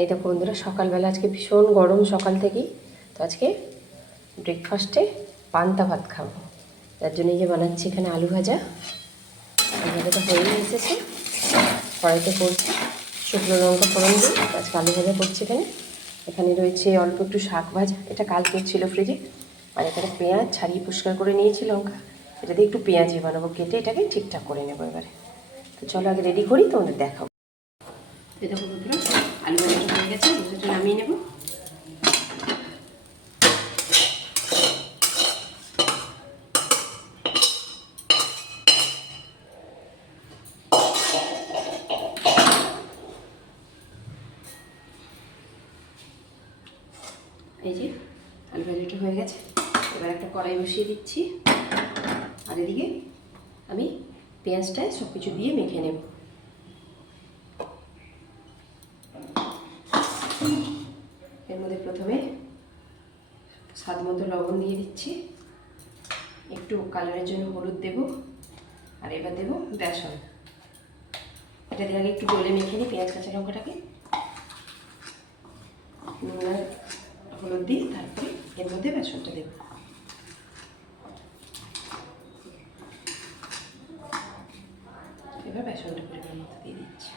এই দেখো বন্ধুরা, সকালবেলা আজকে ভীষণ গরম সকাল থেকেই। তো আজকে ব্রেকফাস্টে পান্তা ভাত খাবো, তার জন্য যে বানাচ্ছি এখানে আলু ভাজা। আলু ভাজাটা হয়েই এসেছে, কড়াইতে করছি, শুকনো লঙ্কা ফোড়ন দিয়ে আজকে আলু ভাজা করছি। এখানে রয়েছে অল্প একটু শাক ভাজা, এটা কালকে ছিল ফ্রিজে। আর এখানে পেঁয়াজ ছাড়িয়ে পরিষ্কার করে নিয়েছি, লঙ্কা, এটা দিয়ে একটু পেঁয়াজি বানাবো, কেটে এটাকে ঠিকঠাক করে নেবো এবারে। তো চলো আগে রেডি করি, তোমাদের দেখাবো। এই দেখো বন্ধুরা, আলু ভাজাটা হয়ে গেছে, ভাজাটা নামিয়ে নেব। এই যে আলু ভাজাটা হয়ে গেছে, এবার একটা কড়াই বসিয়ে দিচ্ছি। আর এদিকে আমি পেঁয়াজটায় সব কিছু দিয়ে মেখে নেব। এর মধ্যে প্রথমে স্বাদ মতো লবণ দিয়ে দিচ্ছি, একটু কালারের জন্য হলুদ দেব, আর এবার দেব বেসন। এটা দিয়ে আগে একটু গলে মেখে নিই পেঁয়াজ কাঁচা লঙ্কাটাকে। নুন আর হলুদ দিয়ে তারপরে এর মধ্যে বেসনটা দেব। এবার বেসনটা পরিমাণ মতো দিয়ে দিচ্ছি।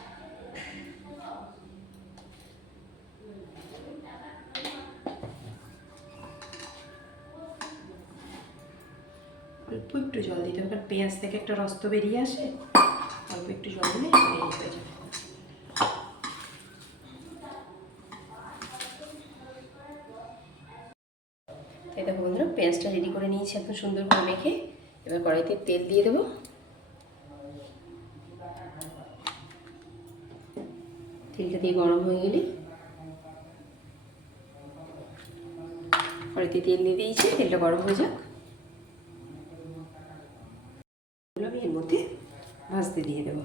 অল্প একটু জল দিতে হবে, কারণ পেঁয়াজ থেকে একটা রস তো বেরিয়ে আসে, অল্প একটু জল দিলে হয়ে যাবে। এই দেখো বন্ধুরা, পেঁয়াজটা রেডি করে নিয়েছি এত সুন্দর করে মেখে। এবার কড়াইতে তেল দিয়ে দেবো। তেলটা দিয়ে গরম হয়ে গেলে, কড়াইতে তেল দিয়ে দিয়েছি, তেলটা গরম হয়ে যাক। আমি এর মধ্যে ভাজতে দিয়ে দেবো।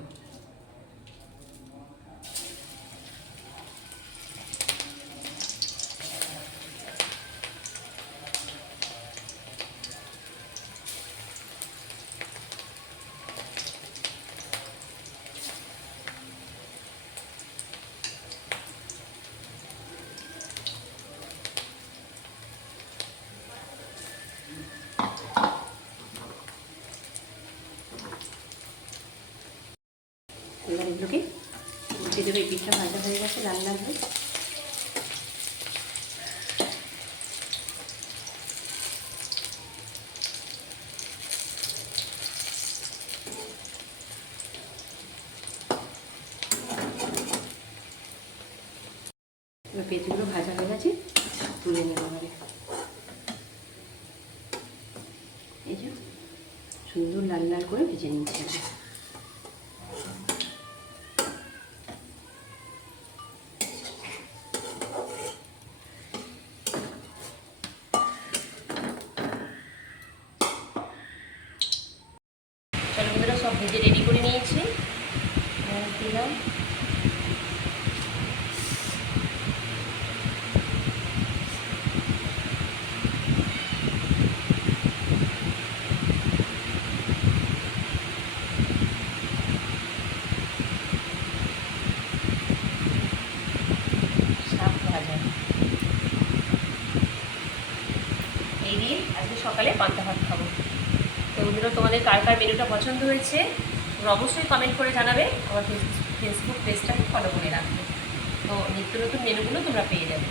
এবার এগুলোকে উল্টে দেবো। এই পিঠটা ভাজা হয়ে গেছে লাল লাল হয়ে। এবার পেঁয়াজগুলো ভাজা হয়ে গেছে, তুলে নেবো এবারে। এই যে সুন্দর লাল লাল করে ভেজে নিচ্ছি। চলো বন্ধুরা, সব ভেজে রেডি করে নিয়েছি। দিলাম শাক ভাজা, এই দিয়ে আজকে সকালে পান্তা ভাত খাবো। তো বন্ধুরা, তোমাদের কার কার মেনুটা পছন্দ হয়েছে তোমরা অবশ্যই কমেন্ট করে জানাবে। আমার ফেসবুক পেজটাকে ফলো করে রাখবে, তো নিত্য নতুন মেনুগুলো তোমরা পেয়ে যাবে।